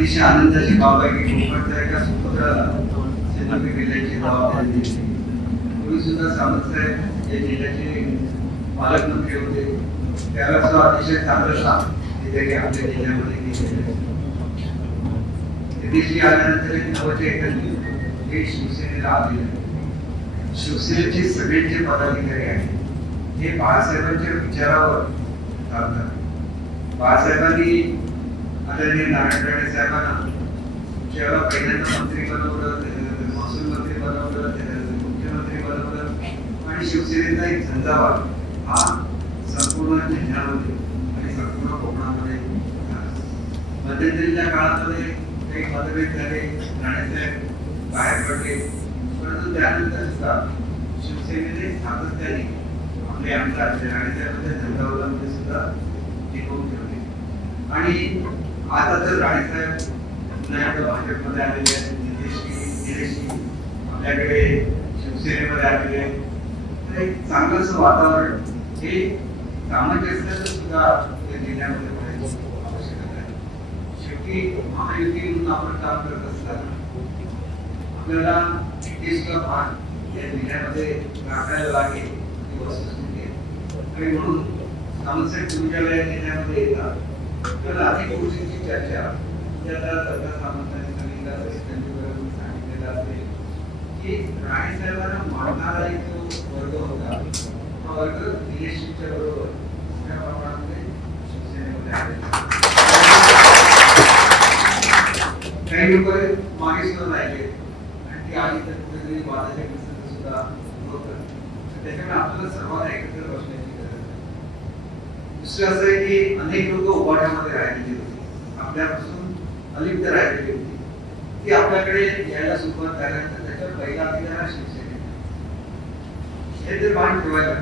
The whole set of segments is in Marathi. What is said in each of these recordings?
अतिशय आनंदाची बाब आहे की कोकणच्या एका सुपुत्राला सिंधुदुर्ग जिल्ह्याची जबाबदारी दिली. पूर्वी सुद्धा सामंतसाहेब या जिल्ह्याचे पालकमंत्री होते, त्याला सुद्धा अतिशय चांगलं काम त्यांनी आपल्या जिल्ह्यामध्ये केलेलं आहे. दिल्ली आल्यानंतर एक नवचैतन्य हे शिवसेनेला आलेलं आहे. शिवसेनेचे सगळे जे पदाधिकारी आहेत हे बाळासाहेबांच्या विचारावर चालतात. बाळासाहेबांनी आदरणीय नारायण राणे साहेबांना जेव्हा पहिल्यांदा मंत्री बनवलं, महसूल मंत्री बनवलं, मुख्यमंत्री बनवलं आणि शिवसेनेचा एक झंझावात हा संपूर्ण जिल्ह्यामध्ये आणि संपूर्ण कोकणामध्ये मध्यंतरीच्या काळामध्ये काही मतभेद झाले, राणेसाहेब बाहेर पडले, परंतु त्यानंतर सुद्धा शिवसेनेने सातत्याने आपले आमदार राणेसाहेबांच्या झंझावातामध्ये सुद्धा टिकवून ठेवले. आणि आता तर राणेसाहेब पुन्हा एकदा भाजपमध्ये आलेले आहेत, निलेशजी आपल्याकडे शिवसेनेमध्ये आलेले आहेत. तर एक चांगलं असं वातावरण हे सामंजस्याचं सुद्धा या जिल्ह्यामध्ये आवश्यकता आहे. शेवटी महायुती म्हणून आपण काम करत असताना आपल्याला हे सुद्धा भाग या जिल्ह्यामध्ये राखायला लागेल ही वस्तुस्थिती आहे. आणि म्हणून सामंतसाहेब तुम्ही ज्यावेळेला या जिल्ह्यामध्ये येतात तर अनेक गोष्टींची चर्चा त्याला सध्या सामंतांनी सांगितलं असेल, त्यांच्याबरोबर सांगितलेलं असेल की राणेसाहेबांना मानणारा एक जो वर्ग होता हा वर्ग निलेशजींच्या बरोबर मोठ्या प्रमाणामध्ये शिवसेनेमध्ये आलेला. काही लोक मागे सुद्धा राहिले आणि ती आली तर कुठेतरी वादाच्या प्रसंग सुद्धा होतं. त्याच्यामुळे आपल्याला सर्वांना एकत्र बसण्याची गरज आहे. दुसरं असं आहे की अनेक लोक उभाट्यामध्ये राहिलेली होती, आपल्यापासून अलिप्त राहिलेली होती, ती आपल्याकडे यायला सुरुवात झाल्यानंतर त्याच्यावर पहिला अधिकार शिवसेने हे जर भान ठेवायला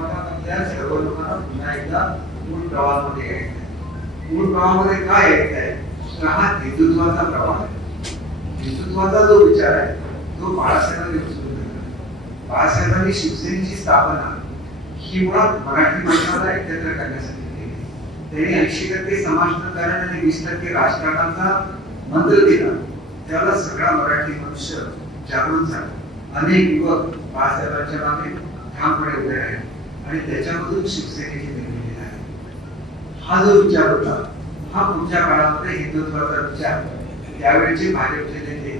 आपल्या सर्व लोकांना पुन्हा एकदा मूळ प्रवाहामध्ये यायचं आहे. मूळ प्रवाहामध्ये काय यायचं आहे तर हा हिंदुत्वाचा प्रवाह आहे. हिंदुत्वाचा जो विचार आहे तो बाळासाहेबांनी सुरू केला. बाळासाहेबांनी शिवसेनेची स्थापना ही मुळात मराठी माणसाला एकत्र करण्यासाठी केली. त्यांनी 80% समाजकारण आणि 20% राजकारणाचा मंत्र दिला. त्याला सगळा मराठी मनुष्य जागृत झाला. अनेक युवक बाळासाहेबांच्या मागे ठामपणे उभे राहिले आणि त्याच्यामधून शिवसेनेची निर्मिती झाली. हा जो विचार होता हा पुढच्या काळामध्ये हिंदुत्वाचा विचार त्यावेळेचे भाजपचे नेते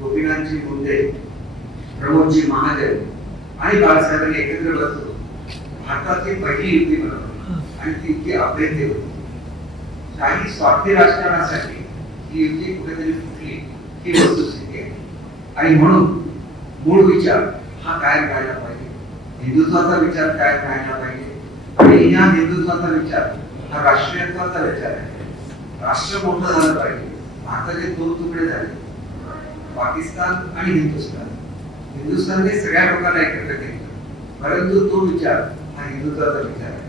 गोपीनाथजी मुंडे, प्रमोदजी महाजन आणि बाळासाहेबांनी एकत्र बसून भारतातली पहिली युती बनवली आणि ती युती अभेद्य होती. काही स्वार्थी राजकारणासाठी ही युती कुठेतरी फुटली ही वस्तुस्थिती आहे. आणि म्हणून मूळ विचार हा कायम राहायला पाहिजे, हिंदुत्वाचा विचार कायम राहायला पाहिजे. आणि या हिंदुत्वाचा विचार हा राष्ट्रीयत्वाचा विचार आहे. राष्ट्र मोठं झालं पाहिजे. भारताचे 2 तुकडे झाले, पाकिस्तान आणि हिंदुस्थान. हिंदुस्थानने सगळ्या लोकांना एकत्र केलं, परंतु तो विचार हा हिंदुत्वाचा विचार आहे.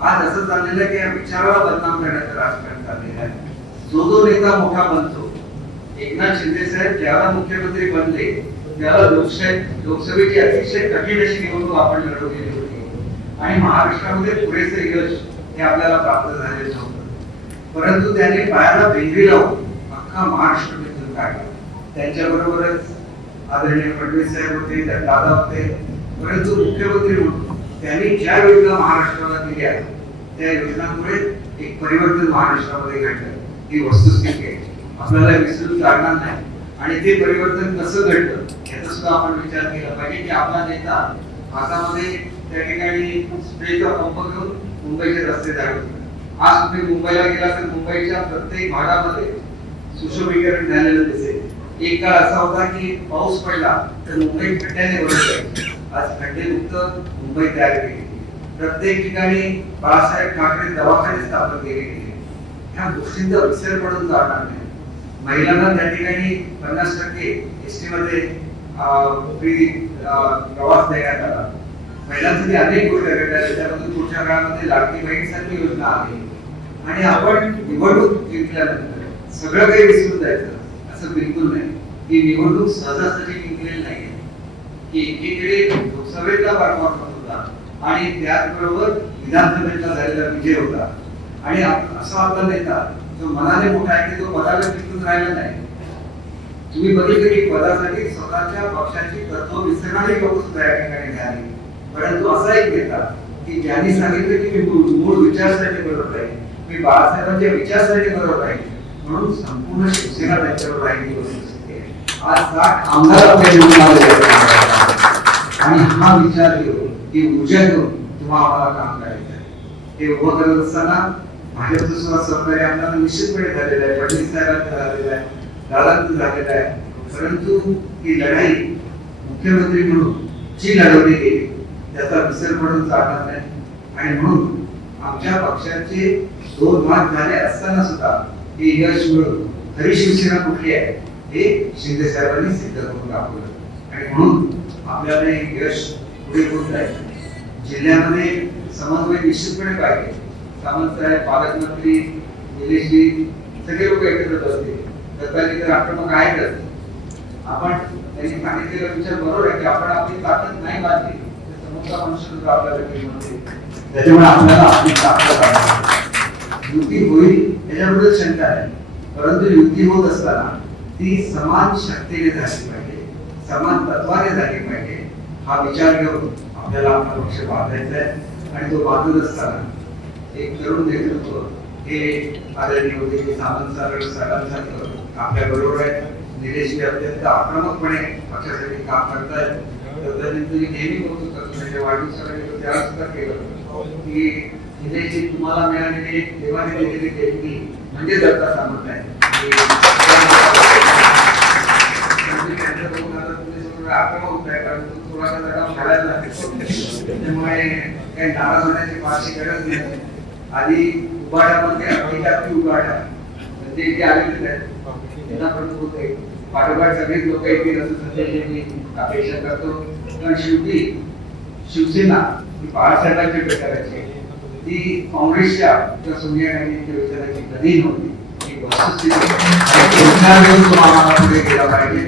आज असं चाललेलं आहे की या विचाराला बदनाम करण्याचं राजकारण चाललेलं आहे. जो जो नेता मोठा बनतो, एकनाथ शिंदे साहेब ज्याला मुख्यमंत्री बनले त्याला लोकसभेची अतिशय कठीण अशी निवडणूक आपण लढवलेली होती आणि महाराष्ट्रामध्ये पुरेसे यश हे आपल्याला प्राप्त झालेलं नव्हतं. परंतु त्यांनी पायाला बेंगरी लावून अख्खा महाराष्ट्र जिंकून काढला. त्यांच्याबरोबरच आदरणीय फडणवीस साहेब होते, दादा होते. परंतु मुख्यमंत्री म्हणून त्यांनी ज्या योजना महाराष्ट्राला दिल्या त्या योजनांमुळे एक परिवर्तन महाराष्ट्रामध्ये घडलं. ही वस्तुस्थिती आहे, आपल्याला विसरून चालणार नाही. आणि ते परिवर्तन कसं घडलं याचा सुद्धा आपण विचार केला पाहिजे की आपला नेता हातामध्ये त्या ठिकाणी स्प्रेचा पंप घेऊन मुंबईचे रस्ते झाडून, आज तुम्ही मुंबईला गेला तर मुंबईच्या प्रत्येक भागामध्ये सुशोभीकरण झालेलं दिसेल. एक काळ असा होता की पाऊस पडला तर मुंबई खड्ड्याने भरून जायची. आज खड्डेमुक्त मुंबई तयार केली. प्रत्येक ठिकाणी बाळासाहेब ठाकरे दवाखाने स्थापन केले गेले. ह्या गोष्टींचा विसर पडून जाणार नाही. महिलांना त्या ठिकाणी 50% एसटी मध्ये फ्री प्रवास देण्यात आला. महिलांसाठी अनेक गोष्टी घडल्या. त्याच्यामधून पुढच्या काळामध्ये लाडकी बहीणसारखी योजना आली. आणि आपण निवडणूक जिंकल्यानंतर सगळं काही विसरून जायचं असं बिलकुल नाही. ही निवडणूक सहजासहजी जिंकलेली नाही. की एकीकडे लोकसभेचा परफॉर्मन्स होता आणि त्याचबरोबर विधानसभेचा झालेला विजय होता. आणि असा आपला नेता जो मनाने मोठा आहे की तो पदाला टिकून राहिला नाही. तुम्ही बघितलं की पदासाठी स्वतःच्या पक्षाची तत्व विसरणारी लोक सुद्धा या ठिकाणी झाली. परंतु असा एक नेता की ज्यांनी सांगितलं की मी मूळ विचारासाठी बरोबर आहे, मी बाळासाहेबांच्या विचारासाठी बरोबर आहे, म्हणून संपूर्ण शिवसेना त्यांच्यावर राहिली होती. आज 60 आमदार आपल्या निवडून आले आणि हा विचार घेऊन ही ऊर्जा घेऊन तुम्हाला काम करायचं आहे. हे उभं करत असताना भाजपचं सुद्धा सहकार्य आपल्याला निश्चितपणे झालेलं आहे, फडणवीस साहेबांचं झालेलं आहे, दादांचं झालेलं आहे. परंतु ही लढाई मुख्यमंत्री म्हणून जी लढवली गेली त्याचा विसर पडून चालणार नाही. आणि म्हणून आमच्या पक्षाचे 2 भाग झाले असताना सुद्धा हे यश मिळून खरी शिवसेना कुठली आहे हे शिंदे साहेबांनी सिद्ध करून दाखवलं. आणि म्हणून आपल्याला हे यश पुढे होत राहील. जिल्ह्यामध्ये समन्वय निश्चितपणे पाहिजे. सामंत साहेब, पालकमंत्री, निलेशजी सगळे लोक एकत्र बसले दत्ताजी तर आक्रमक आहेतच. आपण त्यांनी सांगितलेला विचार बरोबर आहे की आपण आपली ताकद नाही बांधली तर समोरचा मनुष्य सुद्धा आपल्याला काही म्हणते. त्याच्यामुळे आपल्याला आपली ताकद आहे. युती होईल याच्याबद्दल शंका आहे, परंतु युती होत असताना ती समान शक्तीने झाली पाहिजे, समान तत्वाने झाली पाहिजे. हा विचार घेऊन आपल्याला आपला पक्ष बांधायचा आहे. आणि तो बांधत असताना एक तरुण नेतृत्व हे आदरणीय होते सामंत साहेबांसारखं आपल्या बरोबर आहे. निलेश अत्यंत आक्रमकपणे पक्षासाठी काम करतायत. नेहमी कौतुक करतो. त्याच्या वाढदिवसाला त्याला सुद्धा केलं की निलेशजी तुम्हाला मिळालेली एक देवाने दिलेली देणगी म्हणजे दत्ता सामंत आहे. आक्रमक होत आहे कारण थोडासा जगा खेळायला लागेल. त्यामुळे काही नाराज होण्याची फारशी गरज नाही. आधी उभाट्यामध्ये अभिजाती उभाट्या म्हणजे जे आलेले आहेत त्यांना पण होते पाठोपाठ सगळीच लोक येतील असं सध्या मी अपेक्षा करतो. कारण शेवटी शिवसेना ही बाळासाहेबांच्या प्रकाराची ती काँग्रेसच्या किंवा सोनिया गांधींच्या विचाराची कधी नव्हती. ही वस्तुस्थिती तुम्हाला पुढे गेला पाहिजे.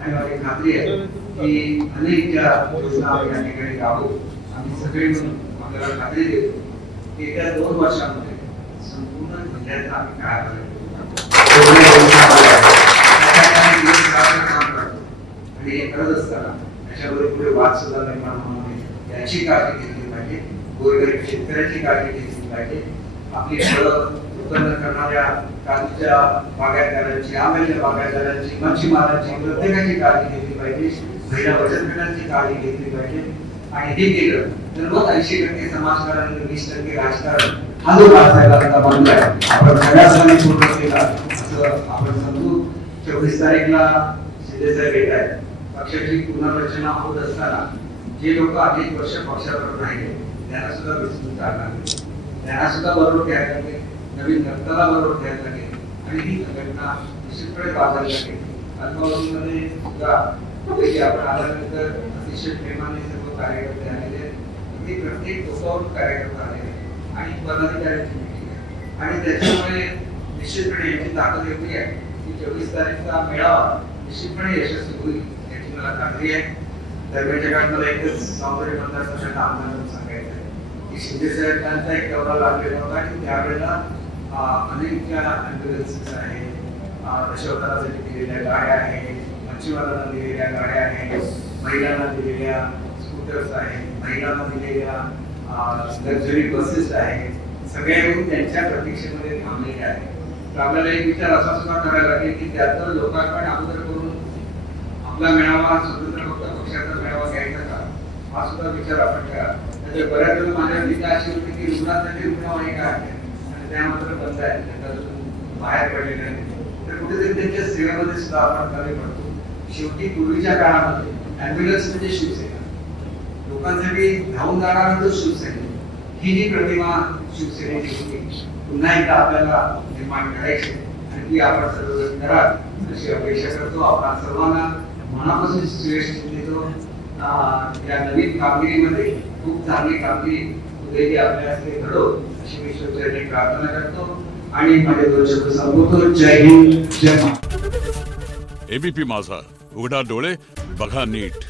आणि माझी खात्री आहे की अनेक ज्या योजना आम्ही या ठिकाणी राबवू आम्ही सगळे मिळून आपल्याला खात्री देतो की येत्या 2 वर्षांमध्ये संपूर्ण जिल्ह्याचा आम्ही काय करायचं आणि हे करत असताना त्याच्याबरोबर पुढे वाद सुद्धा निर्माण होणार नाही याची काळजी घेतली पाहिजे. गोरगरीब शेतकऱ्याची काळजी घेतली पाहिजे. आपली फळं उत्पन्न करणाऱ्या काजूच्या बागायतदारांची, आंब्याच्या बागायतदारांची, मच्छीमारांची प्रत्येकाची काळजी घेतली पाहिजे. महिला बचत गटांची काळजी घेतली पाहिजे. आणि हे केलं तर मग 80% समाजकारण 20% राजकारण हा जो बाळासाहेबांचा बंद आहे आपण सगळ्यांनी पूर्ण केला असं आपण समजू. 24 तारीखला शिंदे साहेब येत आहेत. पक्षाची पुनर्रचना होत असताना जे लोक अनेक वर्ष पक्षाबरोबर राहिले त्यांना सुद्धा विसरून चालणार नाही. त्यांना सुद्धा बरोबर घ्यायला लागेल, नवीन रक्ताला बरोबर घ्यायला लागेल आणि ही संघटना निश्चितपणे बाजारला लागेल. अल्पावधीमध्ये सुद्धा आपण आल्यानंतर अतिशय प्रेमाने सर्व कार्यकर्ते आलेले आहेत. प्रत्येक टोकावरून कार्यकर्ता आलेले आणि पदाधिकाऱ्यांची मीटिंग आहे. आणि त्याच्यामुळे निश्चितपणे याची ताकद एवढी आहे की 24 तारीखचा मेळावा निश्चितपणे यशस्वी होईल याची मला खात्री आहे. दरम्यानच्या काळात मला एकच सौंदर्य मतदारसंघाचा आमदार सांगायचं आहे की शिंदे साहेबांचा एक दौरा लागलेला होता आणि त्यावेळेला अनेक ज्या ॲम्ब्युलन्सेस आहेत, दशावतारासाठी दिलेल्या गाड्या आहेत, मच्छीमारांना दिलेल्या गाड्या आहेत, महिलांना दिलेल्या स्कूटर्स आहेत, महिलांना दिलेल्या लक्झरी बसेस आहेत, सगळ्या येऊन त्यांच्या प्रतीक्षेमध्ये थांबलेल्या आहेत. तर आपल्याला एक विचार असा सुद्धा करायला लागेल की त्यात लोकांकडे अगोदर करून आपला मेळावा स्वतंत्र फक्त पक्षाचा मेळावा घ्यायचा का हा सुद्धा विचार आपण करा. त्याच्या बऱ्याच वेळा माझ्या टीका अशी होती की रुग्णासाठी रुग्णवाहिका काय आहे आणि त्या मात्र बंद आहे, त्याच्यातून बाहेर पडलेले नाही. तर कुठेतरी त्यांच्या सेवेमध्ये सुद्धा आपण कमी पडतो. शेवटी पूर्वीच्या काळामध्ये ॲम्ब्युलन्स म्हणजे शिवसेना, लोकांसाठी धावून जाणारा तो शिवसैनिक ही जी प्रतिमा शिवसेनेची होती पुन्हा एकदा आपल्याला निर्माण करायची आणि ती आपण सर्वजण कराल अशी अपेक्षा करतो. आपण सर्वांना मनापासून शुभेच्छा देतो. या नवीन कामगिरीमध्ये खूप चांगली कामगिरी उद्या आपल्या हस्ते घडो अशी मी ईश्वराची प्रार्थना करतो आणि माझे 2 शब्द संपवतो. जय हिंद, जय महाराष्ट्र. एबीपी माझा, उघडा डोळे बघा नीट.